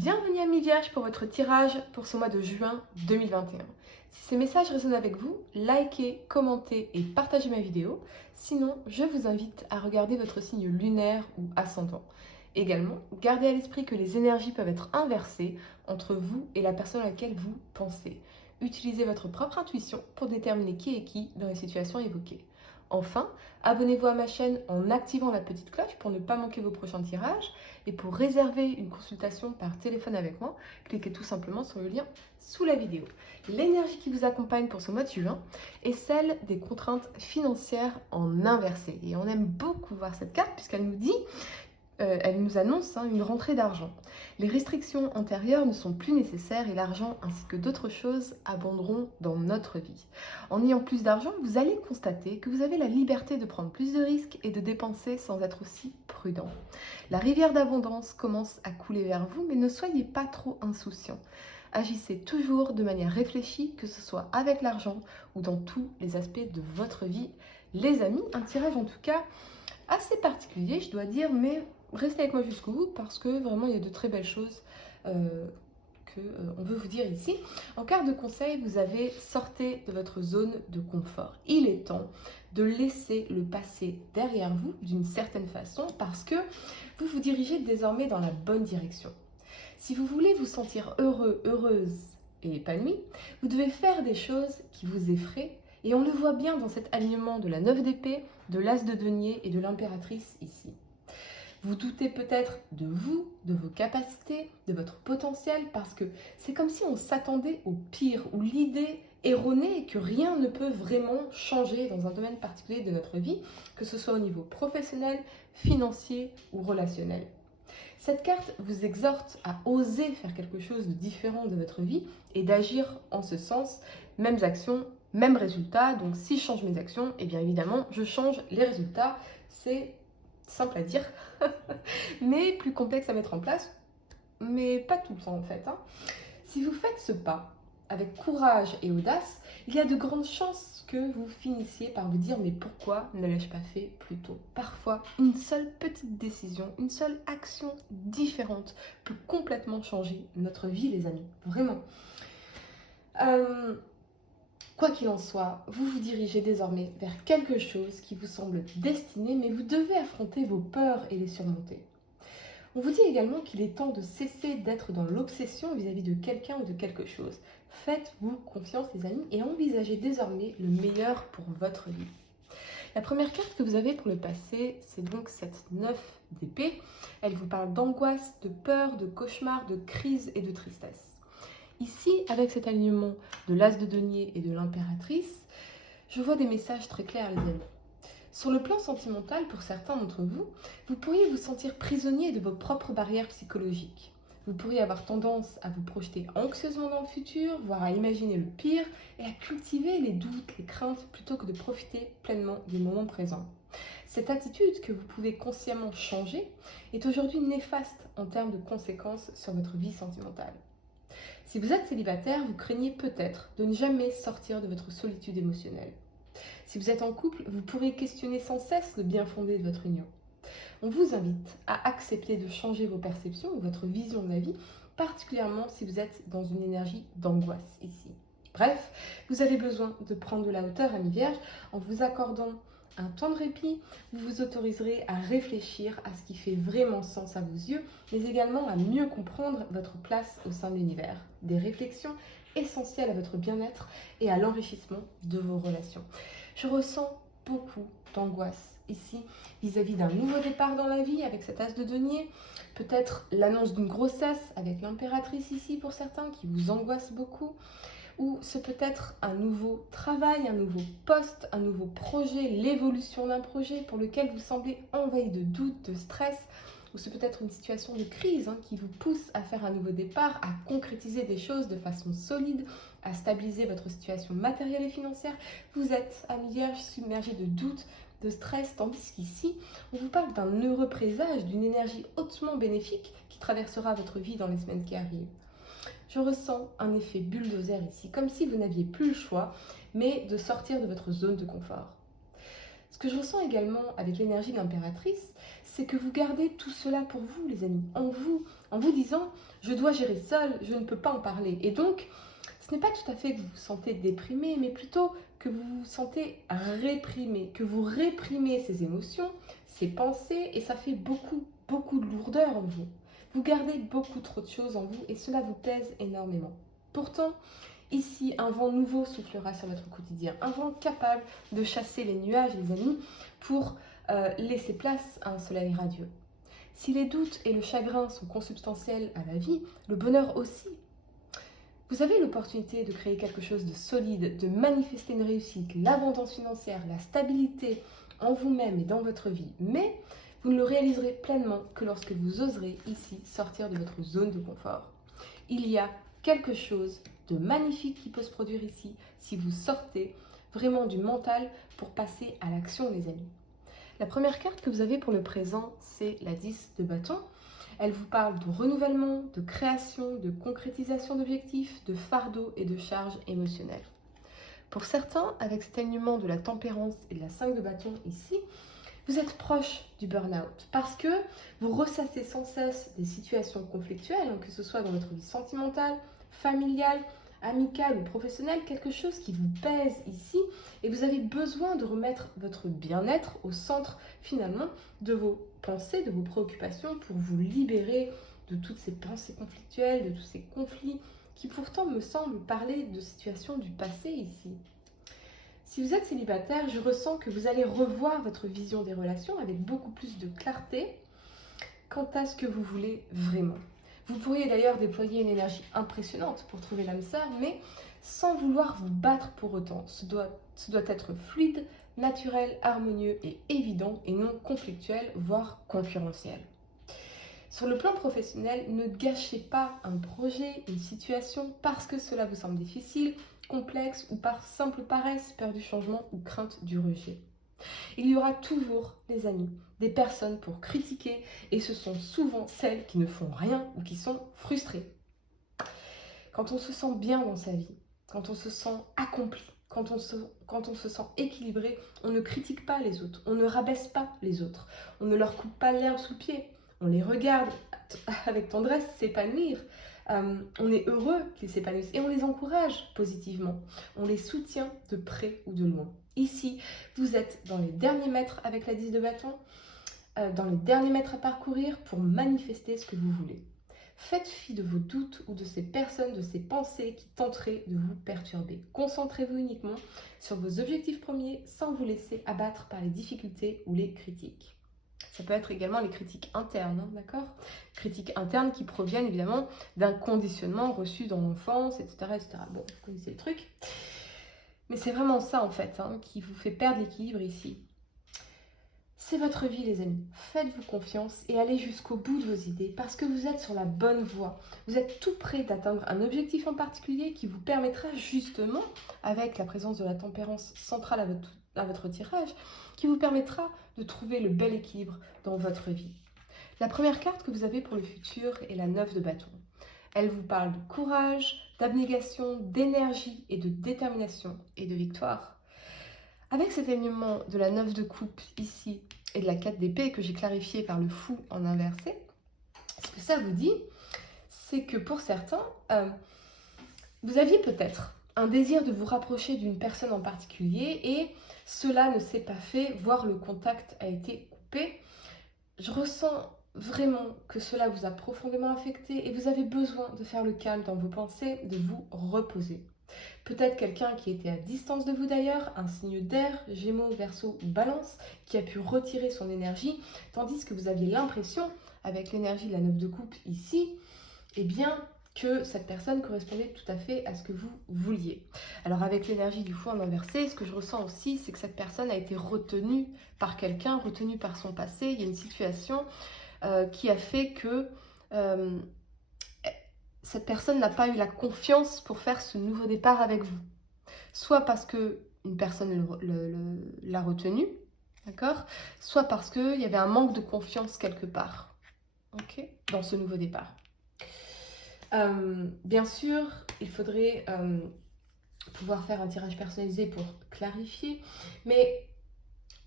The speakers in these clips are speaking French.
Bienvenue Amis Vierge pour votre tirage pour ce mois de juin 2021. Si ces messages résonnent avec vous, likez, commentez et partagez ma vidéo. Sinon, je vous invite à regarder votre signe lunaire ou ascendant. Également, gardez à l'esprit que les énergies peuvent être inversées entre vous et la personne à laquelle vous pensez. Utilisez votre propre intuition pour déterminer qui est qui dans les situations évoquées. Enfin, abonnez-vous à ma chaîne en activant la petite cloche pour ne pas manquer vos prochains tirages. Et pour réserver une consultation par téléphone avec moi, cliquez tout simplement sur le lien sous la vidéo. L'énergie qui vous accompagne pour ce mois de juin est celle des contraintes financières en inversé. Et on aime beaucoup voir cette carte puisqu'elle nous dit, elle nous annonce une rentrée d'argent. Les restrictions antérieures ne sont plus nécessaires et l'argent ainsi que d'autres choses abonderont dans notre vie. En ayant plus d'argent, vous allez constater que vous avez la liberté de prendre plus de risques et de dépenser sans être aussi prudent. La rivière d'abondance commence à couler vers vous, mais ne soyez pas trop insouciant. Agissez toujours de manière réfléchie, que ce soit avec l'argent ou dans tous les aspects de votre vie. Les amis, un tirage en tout cas assez particulier, je dois dire, mais restez avec moi jusqu'au bout parce que vraiment il y a de très belles choses qu'on veut vous dire ici. En carte de conseil, vous avez sortez de votre zone de confort. Il est temps de laisser le passé derrière vous d'une certaine façon parce que vous vous dirigez désormais dans la bonne direction. Si vous voulez vous sentir heureux, heureuse et épanoui, vous devez faire des choses qui vous effraient et on le voit bien dans cet alignement de la 9 d'épée, de l'as de denier et de l'impératrice ici. Vous doutez peut-être de vous, de vos capacités, de votre potentiel, parce que c'est comme si on s'attendait au pire, ou l'idée erronée que rien ne peut vraiment changer dans un domaine particulier de notre vie, que ce soit au niveau professionnel, financier ou relationnel. Cette carte vous exhorte à oser faire quelque chose de différent de votre vie et d'agir en ce sens. Mêmes actions, mêmes résultats. Donc si je change mes actions, et bien évidemment, je change les résultats. C'est simple à dire, mais plus complexe à mettre en place, mais pas tout le temps en fait. Si vous faites ce pas avec courage et audace, il y a de grandes chances que vous finissiez par vous dire mais pourquoi ne l'ai-je pas fait plus tôt? Parfois, une seule petite décision, une seule action différente peut complètement changer notre vie, les amis. Vraiment. Quoi qu'il en soit, vous vous dirigez désormais vers quelque chose qui vous semble destiné, mais vous devez affronter vos peurs et les surmonter. On vous dit également qu'il est temps de cesser d'être dans l'obsession vis-à-vis de quelqu'un ou de quelque chose. Faites-vous confiance, les amis, et envisagez désormais le meilleur pour votre vie. La première carte que vous avez pour le passé, c'est donc cette 9 d'épée. Elle vous parle d'angoisse, de peur, de cauchemar, de crise et de tristesse. Ici, avec cet alignement de l'as de denier et de l'impératrice, je vois des messages très clairs, les amis. Sur le plan sentimental, pour certains d'entre vous, vous pourriez vous sentir prisonnier de vos propres barrières psychologiques. Vous pourriez avoir tendance à vous projeter anxieusement dans le futur, voire à imaginer le pire et à cultiver les doutes, les craintes, plutôt que de profiter pleinement du moment présent. Cette attitude que vous pouvez consciemment changer est aujourd'hui néfaste en termes de conséquences sur votre vie sentimentale. Si vous êtes célibataire, vous craignez peut-être de ne jamais sortir de votre solitude émotionnelle. Si vous êtes en couple, vous pourrez questionner sans cesse le bien fondé de votre union. On vous invite à accepter de changer vos perceptions ou votre vision de la vie, particulièrement si vous êtes dans une énergie d'angoisse ici. Bref, vous avez besoin de prendre de la hauteur, amis vierges, en vous accordant un temps de répit. Vous vous autoriserez à réfléchir à ce qui fait vraiment sens à vos yeux, mais également à mieux comprendre votre place au sein de l'univers. Des réflexions essentielles à votre bien-être et à l'enrichissement de vos relations. Je ressens beaucoup d'angoisse ici vis-à-vis d'un nouveau départ dans la vie avec cet as de denier, peut-être l'annonce d'une grossesse avec l'impératrice ici pour certains qui vous angoisse beaucoup, ou c'est peut-être un nouveau travail, un nouveau poste, un nouveau projet, l'évolution d'un projet pour lequel vous semblez envahi de doutes, de stress, ou c'est peut-être une situation de crise qui vous pousse à faire un nouveau départ, à concrétiser des choses de façon solide, à stabiliser votre situation matérielle et financière. Vous êtes, amis vierges, submergé de doutes, de stress, tandis qu'ici, on vous parle d'un heureux présage, d'une énergie hautement bénéfique qui traversera votre vie dans les semaines qui arrivent. Je ressens un effet bulldozer ici, comme si vous n'aviez plus le choix, mais de sortir de votre zone de confort. Ce que je ressens également avec l'énergie de l'impératrice, c'est que vous gardez tout cela pour vous, les amis, en vous disant « je dois gérer seul, je ne peux pas en parler ». Et donc, ce n'est pas tout à fait que vous vous sentez déprimé, mais plutôt que vous vous sentez réprimé, que vous réprimez ces émotions, ces pensées, et ça fait beaucoup de lourdeur en vous. Vous gardez beaucoup trop de choses en vous et cela vous pèse énormément. Pourtant, ici, un vent nouveau soufflera sur votre quotidien, un vent capable de chasser les nuages, les amis, pour laisser place à un soleil radieux. Si les doutes et le chagrin sont consubstantiels à la vie, le bonheur aussi. Vous avez l'opportunité de créer quelque chose de solide, de manifester une réussite, l'abondance financière, la stabilité en vous-même et dans votre vie. Mais vous ne le réaliserez pleinement que lorsque vous oserez ici sortir de votre zone de confort. Il y a quelque chose de magnifique qui peut se produire ici si vous sortez vraiment du mental pour passer à l'action, les amis. La première carte que vous avez pour le présent, c'est la 10 de bâton. Elle vous parle de renouvellement, de création, de concrétisation d'objectifs, de fardeau et de charge émotionnelle. Pour certains, avec cet alignement de la tempérance et de la 5 de bâton ici, vous êtes proche du burn-out parce que vous ressassez sans cesse des situations conflictuelles, que ce soit dans votre vie sentimentale, familiale, amicale ou professionnelle, quelque chose qui vous pèse ici et vous avez besoin de remettre votre bien-être au centre finalement de vos pensées, de vos préoccupations pour vous libérer de toutes ces pensées conflictuelles, de tous ces conflits qui pourtant me semblent parler de situations du passé ici. Si vous êtes célibataire, je ressens que vous allez revoir votre vision des relations avec beaucoup plus de clarté quant à ce que vous voulez vraiment. Vous pourriez d'ailleurs déployer une énergie impressionnante pour trouver l'âme sœur, mais sans vouloir vous battre pour autant. Ce doit être fluide, naturel, harmonieux et évident et non conflictuel, voire concurrentiel. Sur le plan professionnel, ne gâchez pas un projet, une situation parce que cela vous semble difficile, complexe ou par simple paresse, peur du changement ou crainte du rejet. Il y aura toujours, les amis, des personnes pour critiquer et ce sont souvent celles qui ne font rien ou qui sont frustrées. Quand on se sent bien dans sa vie, quand on se sent accompli, quand on se sent équilibré, on ne critique pas les autres, on ne rabaisse pas les autres, on ne leur coupe pas l'herbe sous le pied, on les regarde avec tendresse s'épanouir. On est heureux qu'ils s'épanouissent et on les encourage positivement. On les soutient de près ou de loin. Ici, vous êtes dans les derniers mètres avec la 10 de bâton, dans les derniers mètres à parcourir pour manifester ce que vous voulez. Faites fi de vos doutes ou de ces personnes, de ces pensées qui tenteraient de vous perturber. Concentrez-vous uniquement sur vos objectifs premiers sans vous laisser abattre par les difficultés ou les critiques. Ça peut être également les critiques internes, d'accord ? Critiques internes qui proviennent évidemment d'un conditionnement reçu dans l'enfance, etc., etc. Bon, vous connaissez le truc. Mais c'est vraiment ça en fait qui vous fait perdre l'équilibre ici. C'est votre vie les amis, faites-vous confiance et allez jusqu'au bout de vos idées parce que vous êtes sur la bonne voie. Vous êtes tout prêt d'atteindre un objectif en particulier qui vous permettra justement, avec la présence de la tempérance centrale à votre tirage, qui vous permettra de trouver le bel équilibre dans votre vie. La première carte que vous avez pour le futur est la 9 de bâton. Elle vous parle de courage, d'abnégation, d'énergie et de détermination et de victoire. Avec cet alignement de la 9 de coupe ici et de la 4 d'épée que j'ai clarifié par le fou en inversé, ce que ça vous dit, c'est que pour certains, vous aviez peut-être un désir de vous rapprocher d'une personne en particulier et cela ne s'est pas fait, voire le contact a été coupé. Je ressens vraiment que cela vous a profondément affecté et vous avez besoin de faire le calme dans vos pensées, de vous reposer. Peut-être quelqu'un qui était à distance de vous d'ailleurs, un signe d'air, Gémeaux, Verseau ou Balance, qui a pu retirer son énergie, tandis que vous aviez l'impression, avec l'énergie de la 9 de coupe ici, eh bien que cette personne correspondait tout à fait à ce que vous vouliez. Alors avec l'énergie du fou en inversé, ce que je ressens aussi, c'est que cette personne a été retenue par quelqu'un, retenue par son passé. Il y a une situation qui a fait que cette personne n'a pas eu la confiance pour faire ce nouveau départ avec vous. Soit parce qu'une personne l'a retenu, d'accord ? Soit parce qu'il y avait un manque de confiance quelque part, ok, dans ce nouveau départ. Bien sûr, il faudrait pouvoir faire un tirage personnalisé pour clarifier, mais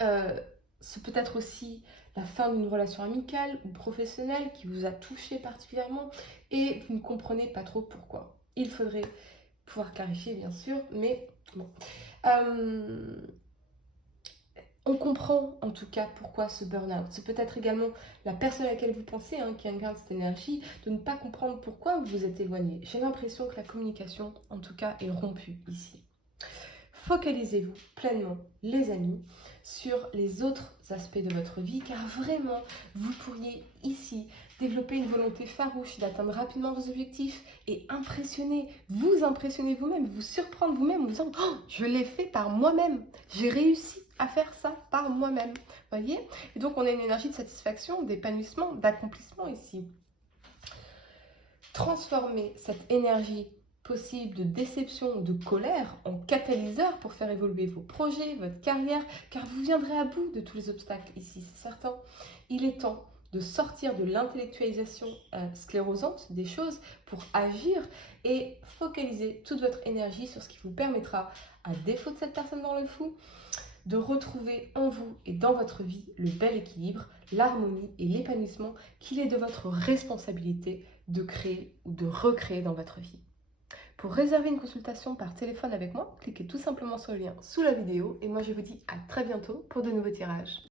Euh, c'est peut-être aussi la fin d'une relation amicale ou professionnelle qui vous a touché particulièrement et vous ne comprenez pas trop pourquoi. Il faudrait pouvoir clarifier, bien sûr, mais bon. Euh, on comprend en tout cas pourquoi ce burn-out. C'est peut-être également la personne à laquelle vous pensez qui incarne cette énergie, de ne pas comprendre pourquoi vous vous êtes éloigné. J'ai l'impression que la communication, en tout cas, est rompue ici. Focalisez-vous pleinement, les amis, sur les autres aspects de votre vie, car vraiment, vous pourriez ici développer une volonté farouche d'atteindre rapidement vos objectifs et vous impressionner vous-même, vous surprendre vous-même en vous disant oh, je l'ai fait par moi-même, j'ai réussi à faire ça par moi-même. Voyez? Et donc on a une énergie de satisfaction, d'épanouissement, d'accomplissement ici. Transformez cette énergie possible de déception ou de colère en catalyseur pour faire évoluer vos projets, votre carrière, car vous viendrez à bout de tous les obstacles ici, c'est certain. Il est temps de sortir de l'intellectualisation sclérosante des choses pour agir et focaliser toute votre énergie sur ce qui vous permettra, à défaut de cette personne dans le fou, de retrouver en vous et dans votre vie le bel équilibre, l'harmonie et l'épanouissement qu'il est de votre responsabilité de créer ou de recréer dans votre vie. Pour réserver une consultation par téléphone avec moi, cliquez tout simplement sur le lien sous la vidéo et moi je vous dis à très bientôt pour de nouveaux tirages.